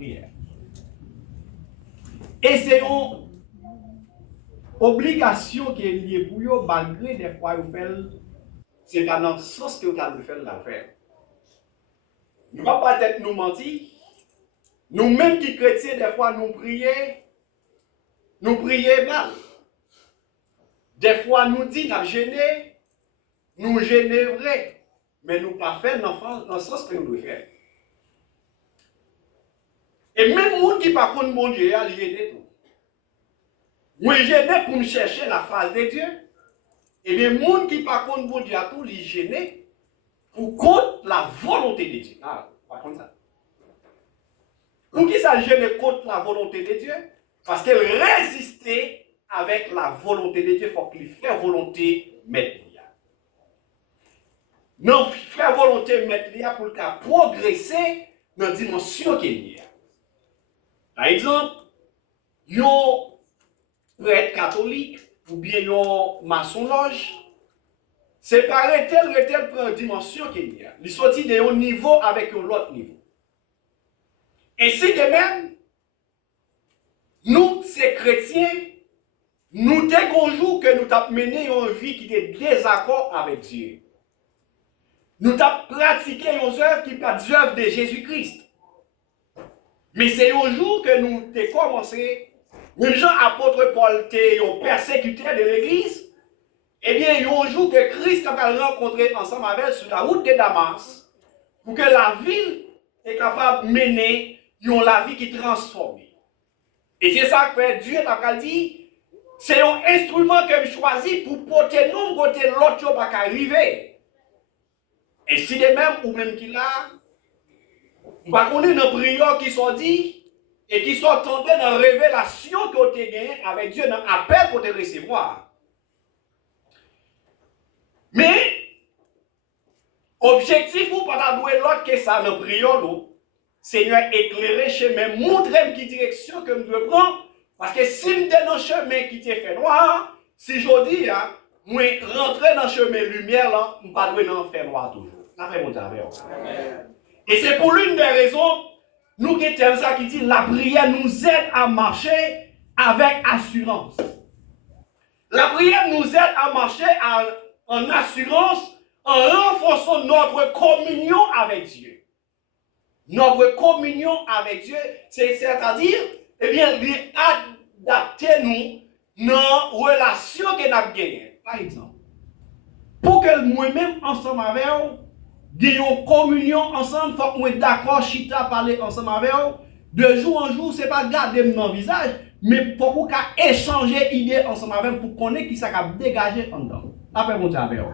prière. Et c'est une obligation qui est liée pour vous, malgré des fois vous faites, c'est dans le sens que vous avez fait la faire. Nous ne pouvons pas peut-être nous mentir. Nous-mêmes qui chrétiens, des fois, nous prions mal. Des fois, nous disons, nous gênons vrai, mais nous ne pas faire dans le sens que nous devons faire. Et même les gens qui ne pas contre mon Dieu, ils gênent tout. Moi, gêné pour me chercher la face de Dieu. Et bien, les gens qui ne pas contre mon Dieu, ils gênent pour contre la volonté de Dieu. Ah, pas comme ça. Pour qui ça gêne contre la volonté de Dieu? Parce qu'elle résistait avec la volonté de Dieu. Il faut qu'il fasse volonté mettre. Non, faire volonté mettre pour qu'il progresser dans la dimension qu'il y a. Par exemple, un prêtre catholique ou bien un maçon loge, c'est par tel dimension qu'il y a. Il sortit de un niveau avec un autre niveau. Et si de même, nous, ces chrétiens, nous dégonjons que nous avons mené une vie qui est désaccord avec Dieu. Nous avons pratiqué une œuvre qui n'est pas l'œuvre de Jésus-Christ. Mais c'est un jour que nous avons commencé, même Jean apôtre Paul était un persécuteur de l'église, eh bien, il y a un jour que Christ a rencontré ensemble avec sur la route de Damas, pour que la ville est capable de mener la vie qui transforme. Et c'est ça que Dieu t'a dit, c'est un instrument que je choisis pour porter nous côté l'autre qui pas arriver. Et si de même ou même qu'il a, on est dans les prières qui sont dites et qui sont tombées dans la révélation que tu as gagnée avec Dieu, dans l'appel pour te recevoir. Mais, objectif ou pas douer l'autre que ça dans la prière, Seigneur, éclairer chemin, montrez-moi qui direction que je dois prendre. Parce que si je suis dans le chemin qui t'est fait noir, si je dis, moi, rentrer dans le chemin lumière, là, je ne pas dans le faire noir toujours. Après, mon travail. Et c'est pour l'une des raisons, nous qui avons ça qui dit, la prière nous aide à marcher avec assurance. La prière nous aide à marcher en assurance, en renforçant notre communion avec Dieu. Notre communion avec Dieu, c'est-à-dire, eh bien, adapter nous dans la relation que nous avons gagnée. Par exemple, pour que moi-même, ensemble avec vous, ayons communion ensemble, il faut que nous d'accord, chita, parler ensemble avec vous. De jour en jour, ce n'est pas garder mon visage, mais pour qu'on échanger idées ensemble avec vous, pour qu'on ait qui ça a dégagé en dedans. Après, mon Dieu avec vous.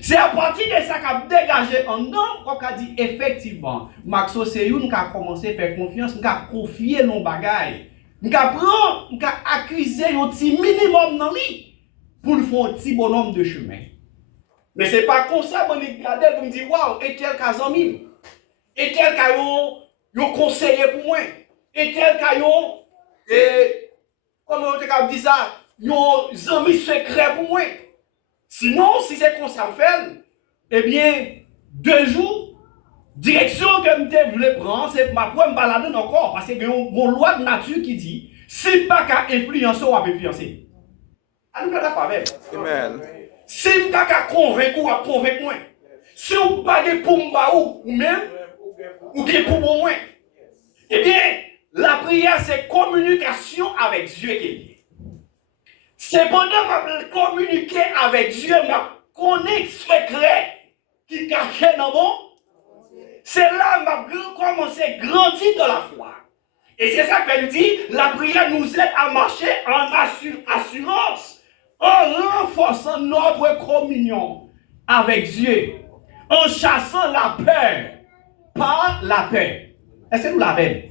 C'est à partir de ça qu'a dégagé en dedans qu'on a dit effectivement, Maxo, c'est nous qui avons commencé à faire confiance, nous avons confié nos bagages. Nous avons accusé un petit minimum dans lui pour le faire un petit bonhomme de chemin. Mais ce n'est pas comme ça qu'on regarde pour me dire, waouh, et tel cas ami, et tel cas yon conseiller pour moi, et tel cas comment on dit ça, yon ami secret pour moi. Sinon, si c'est comme ça me fait, eh bien, 2 jours, direction que je voulais prendre, c'est ma pour me balader encore, parce que y a une loi de nature qui dit, si pas qu'à influencer, on va influencer. Ah, nous ne pas avec. Amen. Si je ne pas convaincre, on va convaincre moi. Si on ne pas pour moi ou même, ou bien pour moi. Eh bien, la prière, c'est communication avec Dieu qui est lié. C'est pendant que je communique avec Dieu, je connais le secret qui est caché dans mon. C'est là que je commence à grandir dans la foi. Et c'est ça qu'elle dit, la prière nous aide à marcher en assurance, en renforçant notre communion avec Dieu, en chassant la peur par la paix. Est-ce que nous l'avons?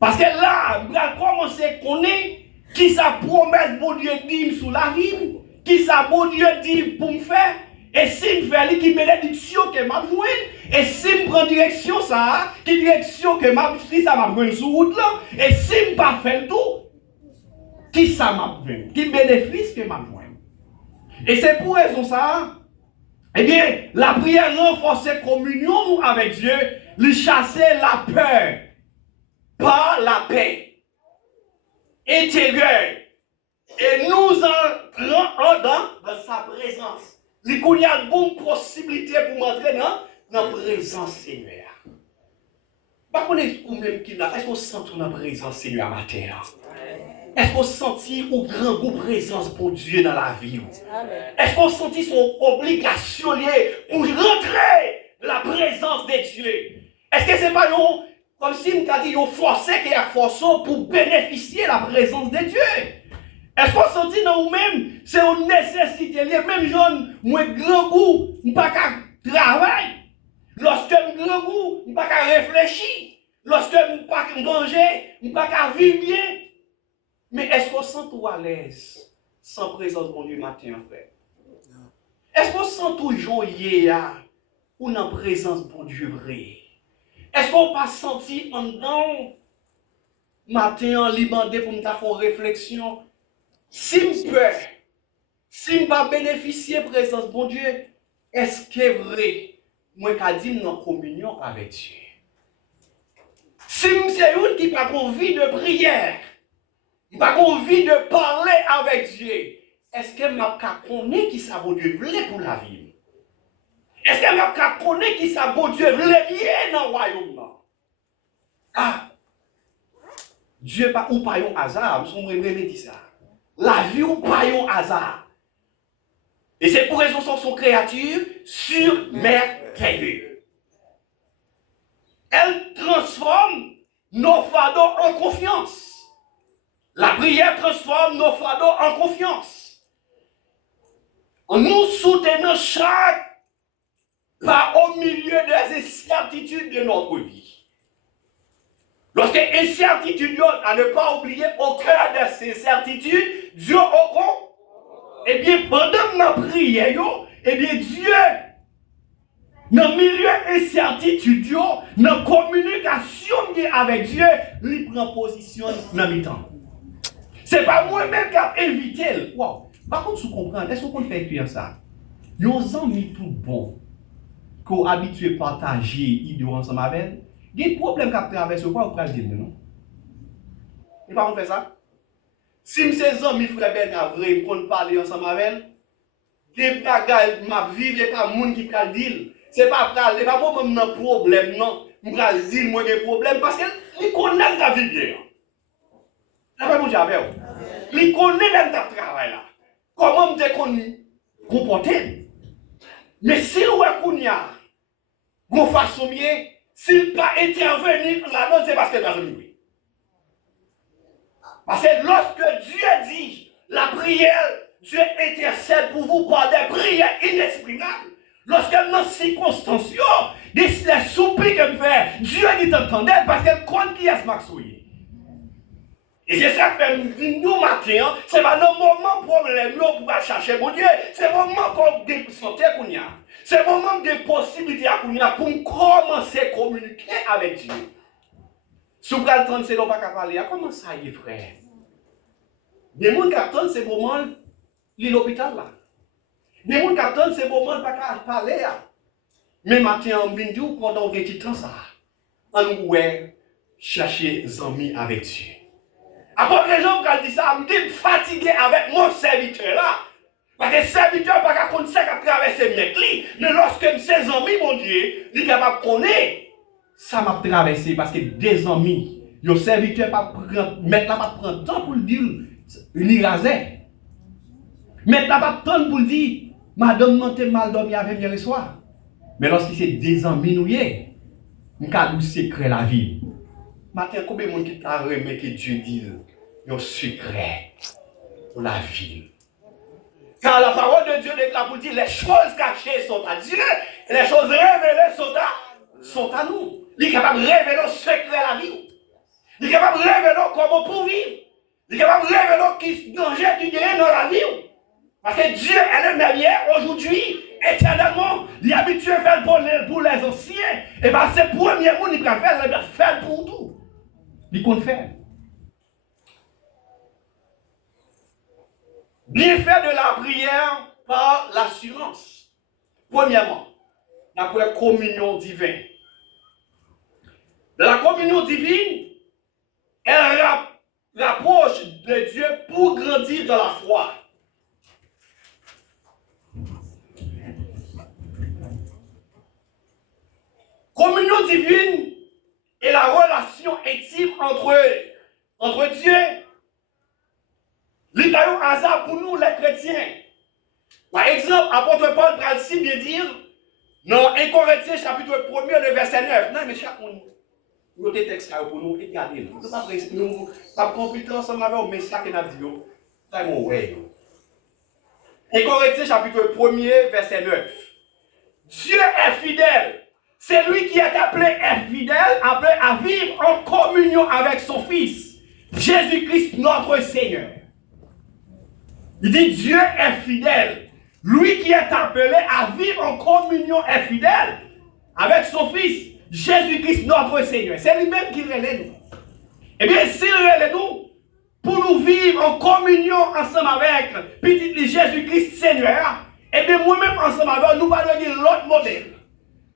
Parce que là, nous allons commencer à connaître qui sa promesse pour Dieu dit sous la vie, qui sa bon Dieu dit pour me faire, et si je fais qui bénédiction que m'a joué, et si je prends direction ça, qui direction que m'a pris ça m'a joué sur route là, et si je pas fait le tout, qui ça m'a joué, qui bénéfice que m'a joué. Et c'est pour raison ça, eh bien, la prière renforce la communion avec Dieu, lui chasser la peur la paix intérieure et nous entrons dans sa présence. Il y a une bonne possibilité pour m'entrer dans la présence Seigneur. Par contre, est-ce qu'on sent la présence Seigneur matin? Est-ce qu'on sent au grand goût présence pour Dieu dans la vie? Est-ce qu'on sent son obligation liée pour rentrer dans la présence de Dieu? Est-ce que c'est pas comme si on a dit forcé qui a forcé pour bénéficier de la présence de Dieu? Est-ce qu'on sent dans nous-mêmes, c'est une nécessité liée, même jeune, moi grand goût, on pas qu'à travailler. Lorsque on grand goût, on pas qu'à réfléchir. Lorsque on pas qu'à manger, on pas qu'à vivre bien. Mais est-ce qu'on sent tout à l'aise sans présence de Dieu matin, frère? Est-ce qu'on sent toujours hier ou dans présence de Dieu vrai? Est-ce qu'on pas senti en dedans matin en libandé pour nous faire une réflexion? Si je peux, si je ne bénéficier de la présence de bon Dieu, est-ce que c'est vrai, moi qui dis en communion avec Dieu? Si je suis une qui n'a pas envie de prière, pas envie de parler avec Dieu, est-ce que je connais qui ça bon Dieu voulait pour la vie? Est-ce que je connais qui ça bon Dieu voulait bien dans le royaume? Ah, Dieu pas ou pas un hasard, nous sommes vraiment dit ça. La vie ou pas un hasard. Et c'est pour raison son créature surmerveilleuse. Elle transforme nos fardeaux en confiance. La prière transforme nos fardeaux en confiance. En nous soutenant chaque pas au milieu des incertitudes de notre vie. Lorsque incertitude, à ne pas oublier au cœur de ces certitudes, Dieu au compte. Eh bien, pendant ma prière, eh bien, Dieu, dans le milieu incertitude, dans la communication avec Dieu, il prend position dans le temps. Ce n'est pas moi-même qui ai invité. Wow. Par contre, vous comprenez, est-ce qu'on peut faire écrire ça? Nos amis tout bons, qu'on habitué à partager idées ensemble avec, il y a des problèmes qui traversent quoi, vous pouvez dire non? Et pas on fait ça? Si mes amis frères Bernard vrai qu'on parle ensemble avec, des bagages m'a vivre et pas monde qui peut dire. C'est pas parler, pas moi même un problème non. Je vais dire moi des problèmes parce que ils connaissent la vie bien. Ça va mon diable. Ils connaissent le travail là. Comment me comporter? Mais si nous est mon façon mieux, s'il pas intervenir là-dedans, c'est parce que la zone. Parce que lorsque Dieu dit la prière, Dieu intercède pour vous par des prières inexprimables. Lorsque dans ces circonstances, des soupirs que fait, Dieu dit entendez parce qu'elle compte qui est ce maxouillé. Et c'est ça que nous matin, c'est pas nos moments problème pour chercher mon Dieu, c'est le moment qu'on désanté qu'on y a. C'est le moment de possibilité qu'on y a pour commencer à communiquer avec Dieu. Si vous attendez, c'est pas qu'à parler. Comment ça y est, frère? Des gens qui attendent, c'est le moment de l'hôpital là. Des gens qui attendent, c'est le moment de pas parler là. Mais matin, on vient dire pendant un petit temps ça. On va chercher des amis avec Dieu. Après les gens qui disent ça, je me dis fatigué avec mon serviteur là. Parce que le serviteur n'a pas qu'on sait qu'à traverser mes clés. Mais lorsque ses amis, mon Dieu, il est capable de connaître. Ça m'a traversé parce que des amis, le serviteur pas mettre là pas prendre temps pour le dire, il rasait. Mettre là pas temps pour le dire, madame non t'es mal dormi avec hier soir. Mais lorsque c'est des amis nous y est, on a un secret la vie. Matin combien de monde qui t'a remis que Dieu dit un secret pour la vie. Car la parole de Dieu déclare pour dire les choses cachées sont à Dieu et les choses révélées sont à nous. Il est capable de révéler le secret de la vie. Il est capable de révéler comment pour vivre. Il est capable de révéler qui danger tu gagnes dans la vie. Parce que Dieu est le même hier, aujourd'hui, éternellement. Il est habitué à faire pour les anciens. Et bien c'est le premier monde qui va faire, il va faire pour tout. Il compte faire. Bien faire de la prière par l'assurance. Premièrement, la communion divine. La communion divine pour grandir dans la foi. Communion divine est la relation intime entre Dieu. Il y a un hasard pour nous, les chrétiens. Par exemple, apôtre Paul va si bien dire dans 1 Corinthiens chapitre 1er, le verset 9. Non, mais chaque monde, nous avons des textes pour nous regarder. Nous ne pas compris ensemble avec vous, mais ça que nous avons dit, c'est mon way. 1 Corinthiens chapitre 1er, verset 9. Dieu est fidèle. C'est lui qui est appelé est fidèle, appelé à vivre en communion avec son Fils, Jésus-Christ notre Seigneur. Il dit Dieu est fidèle. Lui qui est appelé à vivre en communion est fidèle avec son Fils, Jésus-Christ notre Seigneur. C'est lui-même qui relève nous. Eh bien, s'il relève nous, pour nous vivre en communion ensemble avec petit Jésus-Christ Seigneur, eh bien, moi-même ensemble avec nous, nous allons donner l'autre modèle.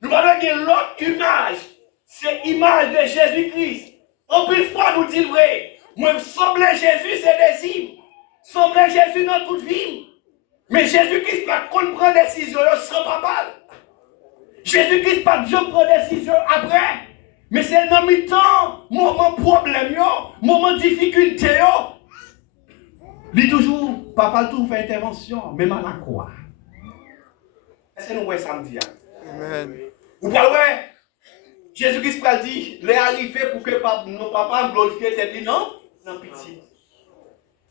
Nous allons donner l'autre image. C'est l'image de Jésus-Christ. En plus, fois nous dit vrai. Moi, sembler Jésus, c'est des hymnes. Sembler Jésus dans toute vie. Mais Jésus-Christ pas qu'on prend décision sans papa. Jésus-Christ pas de prendre décision après. Mais c'est dans le temps, moment problème, moment difficulté. Il toujours, papa toujours fait intervention, même à la croix. Est-ce que nous voyons samedi? Amen. Vous parlez, Jésus-Christ a dit, il est arrivé pour que nos papas glorifient tête, non? Non, pitié.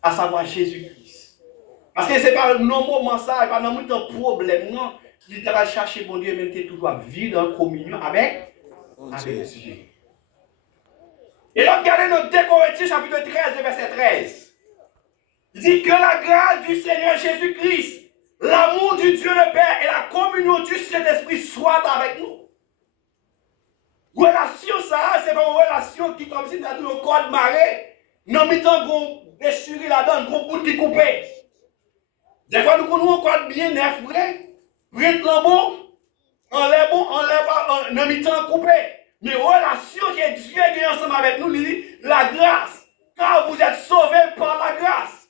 À savoir Jésus-Christ. Parce que ce n'est pas non moment ça, et pas non temps problème, non. Il va chercher bon Dieu, même toujours à vivre en communion avec Dieu. Et donc, regardez dans 2 Corinthiens chapitre 13, verset 13. Il dit que la grâce du Seigneur Jésus-Christ, l'amour du Dieu le Père et la communion du Saint-Esprit soient avec nous. Relation ça, c'est une relation qui comme si nous avons un code marée. Nous mettons qu'on déchire là-dedans, gros bout qui coupé. Des fois, nous connaissons un code bien neuf, vrai. Prête le bon, enlève, nous mettons coupé. Mais relation que Dieu a ensemble avec nous, la grâce. Car vous êtes sauvés par la grâce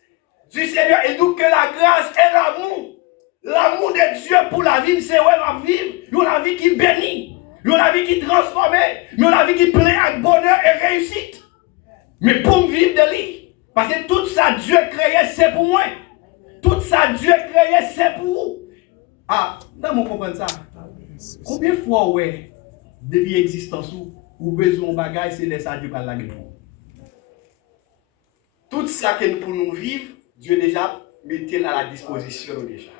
du Seigneur. Et donc que la grâce est l'amour. L'amour de Dieu pour la vie, c'est la vie. La vie qui bénit. La vie qui transforme. La vie qui plaît avec bonheur et réussite. Mais pour me vivre de lui. Parce que tout ça Dieu créé, c'est pour moi. Tout ça Dieu créé, c'est pour vous. Ah, dans mon comprendre ça. Combien de fois, ouais, depuis l'existence ou besoin de bagages, c'est laisser Dieu par la gueule. Tout ça que pour nous vivre, Dieu déjà mettait à la disposition déjà.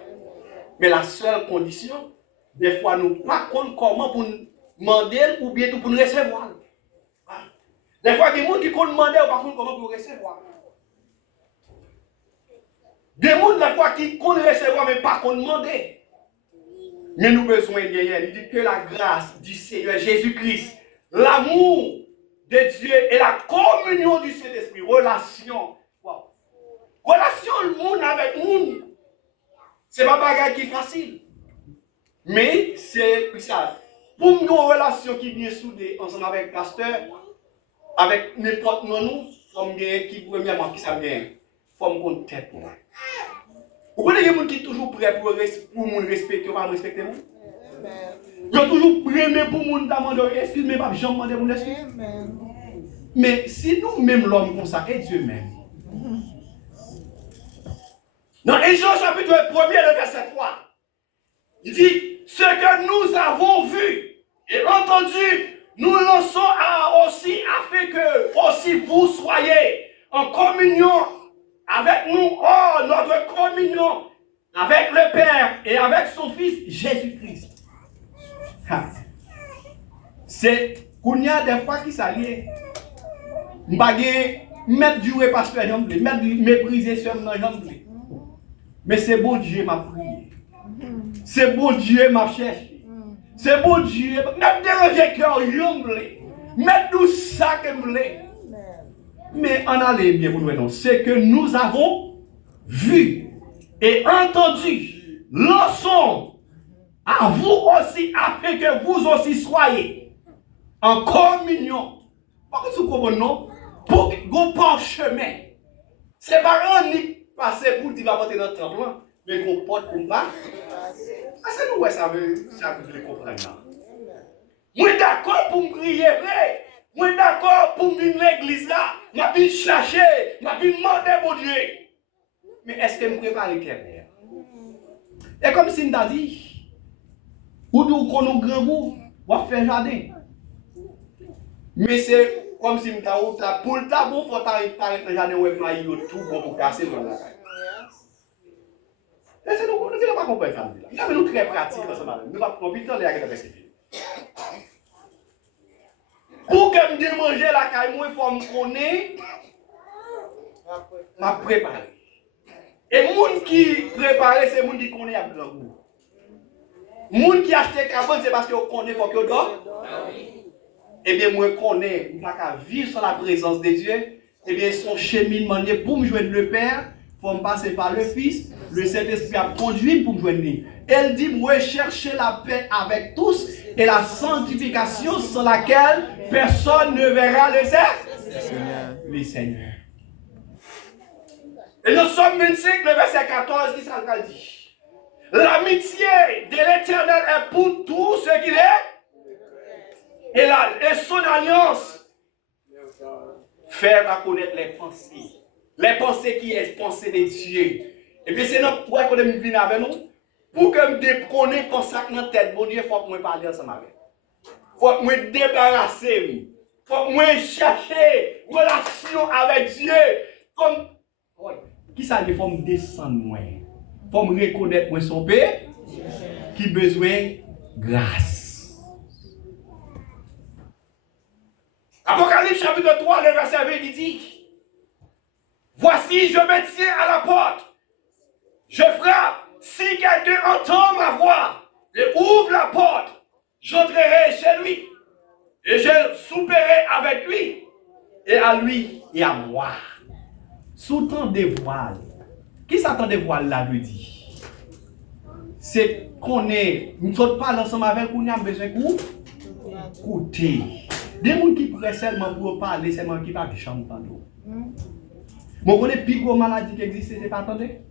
Mais la seule condition, des fois, nous ne savons pas comment pour nous demander ou bien pour nous recevoir. Des fois, il y a des gens qui nous demandent comment pour nous recevoir. Des gens, des fois, qui nous recevoir, mais pas qu'on demande. Mais nous avons besoin de rien. Il dit que la grâce du Seigneur Jésus-Christ, l'amour de Dieu et la communion du Saint-Esprit, relation. Wow. Relation le monde avec le monde. Ce n'est pas un bagage qui est facile. Mais c'est ça. Pour nous, une relation qui vient soudée ensemble avec le pasteur, avec n'importe nous, comme qui premièrement qui ça vient, comme qu'on tête. Vous connaissez les gens qui sont toujours prêts pour nous respecter ou pas nous respecter nous? Ils sont toujours prêts pour nous demander excuse, mais pas jamais demander nous excuse. Mais si nous-mêmes l'homme consacré, Dieu même. Dans Jean chapitre 1er, le verset 3, il dit, ce que nous avons vu et entendu, nous lançons aussi afin que aussi vous soyez en communion avec nous. Oh, notre communion avec le Père et avec son Fils Jésus-Christ. C'est qu'on y a des fois qui s'allient. Mettre du pasteur, mettre du mépriser sur nous. Mais c'est bon Dieu m'a prié. C'est bon Dieu m'a cherché. C'est bon Dieu. Même déranger cœur, mettre nous ça que nous voulons. Mais en allez bien pour nous, c'est que nous avons vu et entendu. Lançons à vous aussi, afin que vous aussi soyez en communion. Parce que vous comprenez, pour qu'on parchemin C'est pas un ni passer pour dire va monter dans le temple, mais qu'on porte pour pas. Ah, c'est nous, ouais, ça veut comprendre. Moi d'accord pour me crier vrai. Moi d'accord pour venir à l'église là. Je vais chercher, je vais demander mon Dieu. Mais est-ce que je me prépare le cœur? Et comme si je t'ai dit, ou nous qu'on a grand goût, on va faire jardin. Mais c'est comme si je t'ai dit, pour le tabou, il faut t'arrêter dans le jardin où il y a tout pour casser dans la caille. Et c'est nous, nous ne pouvons pas comprendre ça. Il y a nous très pratiques ensemble. Nous ne pouvons pas comprendre les règles. Pour que je me manger la caille, il faut me connaître, m'a préparé. Et les gens qui préparent, c'est les gens qui connaissent à grand goût. Les gens qui achètent carbone, c'est parce qu'ils connaissent qu'il faut qu'ils dorment. Eh bien, moi, je connais, je ne peux pas vivre sans la présence de Dieu. Eh bien, son cheminement pour me joindre le Père, il faut me passer par le Fils. Le Saint-Esprit a conduit pour me joindre. Elle dit, moi, chercher la paix avec tous et la sanctification sans laquelle personne ne verra le Seigneur. Le Seigneur. Et nous sommes 25, le verset 14, qui s'en dit. L'amitié de l'Éternel est pour tout ce qu'il est. Et son alliance fait connaître les pensées. Les pensées qui est pensées de Dieu. Et puis c'est notre pourquoi qu'on est venu avec nous. Pour que je connaisse comme ça dans la tête, bon Dieu, il faut que je parle ensemble avec. Il faut que je me débarrasse. Il faut que je cherche relation avec Dieu. Comme, qui ça dit, il faut me descendre moins. Il faut me reconnaître moins son Père qui a besoin de grâce. Apocalypse chapitre 3, le verset 20, il dit, voici, je me tiens à la porte. Je frappe. Si quelqu'un entend ma voix et ouvre la porte, j'entrerai chez lui et je souperai avec lui et à lui et à moi. Sous-temps des voiles. Qui s'attend des voiles là, veut dire? C'est qu'on est, nous ne sommes pas ensemble avec nous, nous avons besoin d'écouter. Des gens qui prennent seulement pour parler, seulement qui ne parlent pas de nous. Vous connaissez plus gros maladie qui existe, c'est pas attendez?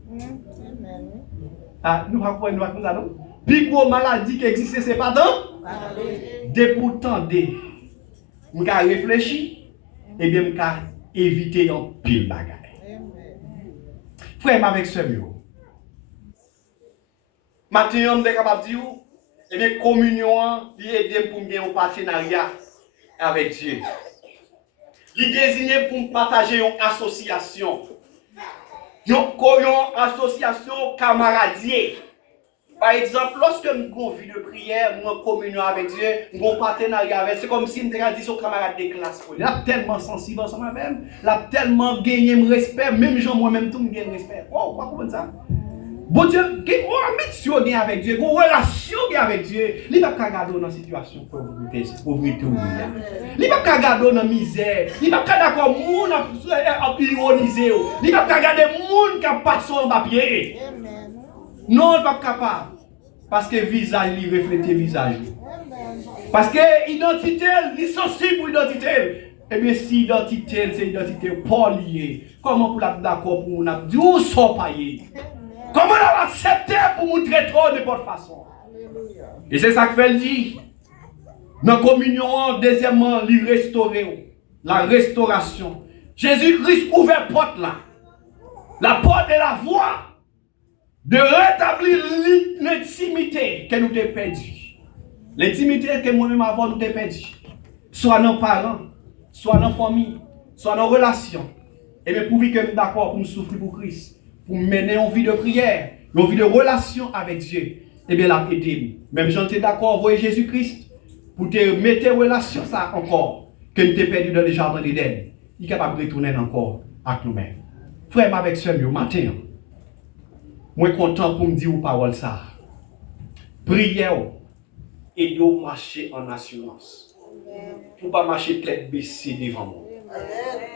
Ah, nous avons une loi comme ça, non? Plus gros maladie qui existe, c'est pas tant? De pourtant, nous avons réfléchi, et bien nous avons évité un pile bagaille. Frère, avec ce mieux. Maintenant, on est capable de dire, et bien, communion, il aide pour gagner un partenariat avec Dieu. Il désigne pour partager une association. Une association camaradier. Par exemple, lorsque nous avons une vie de prière, nous avons communion avec Dieu, nous avons partenariat avec Dieu, c'est comme si nous avons dit aux camarades de classe. Il a tellement sensible ensemble avec moi, il a tellement gagné mon respect, même gens moi-même tout me gagne respect. Oh, pas comme ça. Bon Dieu, il y a une mission avec Dieu, une relation avec Dieu. Il ne va pas regarder dans une situation de pauvreté. Il ne va pas regarder dans la misère. Il ne va pas d'accord les gens qui ironiser. Il ne va pas regarder les gens qui passent sur le papier. Non, il n'est pas capable. Parce que le visage, il reflète le visage. Parce que l'identité, il est sensible pour l'identité. Eh bien, si l'identité, c'est l'identité pas liée, comment pour l'être d'accord pour nous dire où sont paillés? Comment on va accepter pour montrer trop de n'importe façon? Et c'est ça que fait le dire. Dans la communion, deuxièmement, il restaurer. La restauration. Jésus-Christ ouvre la porte là. La porte est la voie de rétablir l'intimité que nous avons perdue. L'intimité que moi-même avant nous avons perdue. Soit nos parents, soit nos familles, soit nos relations. Et bien pour vivre d'accord pour nous souffrir pour Christ. Pour mener une vie de prière, une vie de relation avec Dieu, eh bien, la aidé. Même j'en étais d'accord avec Jésus-Christ, pour te mettre en relation ça encore, que nous t'es perdu dans le jardin d'Éden, il est capable de retourner encore avec nous-mêmes. Frère, avec ce matin, moi, je suis content pour me dire aux paroles ça. Prière et de marcher en assurance. Pour ne pas marcher tête baissée devant moi.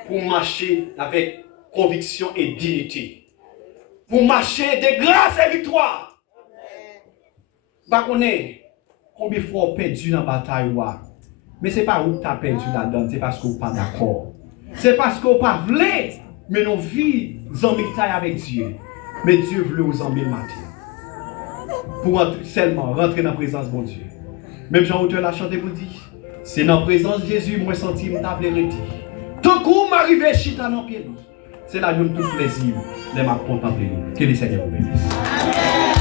Pour marcher avec conviction et dignité. Pour marcher de grâce et victoire. Bah, on est combien de fois on perdu dans la bataille. Mais ce n'est pas où tu as perdu là-dedans, c'est parce qu'on n'est pas d'accord. C'est parce qu'on ne pas voulu mais nos vies, amis avec Dieu. Mais Dieu veut aux amis le matin. Pour seulement rentrer dans la présence de mon Dieu. Même Jean-Auteur l'a chanté pour dire, c'est dans la présence de Jésus, moi senti, je t'appelle redire. Tout coup, m'arrive chita dans le pied. C'est là que tout plaisir de m'a contempler. Que le Seigneur vous bénisse.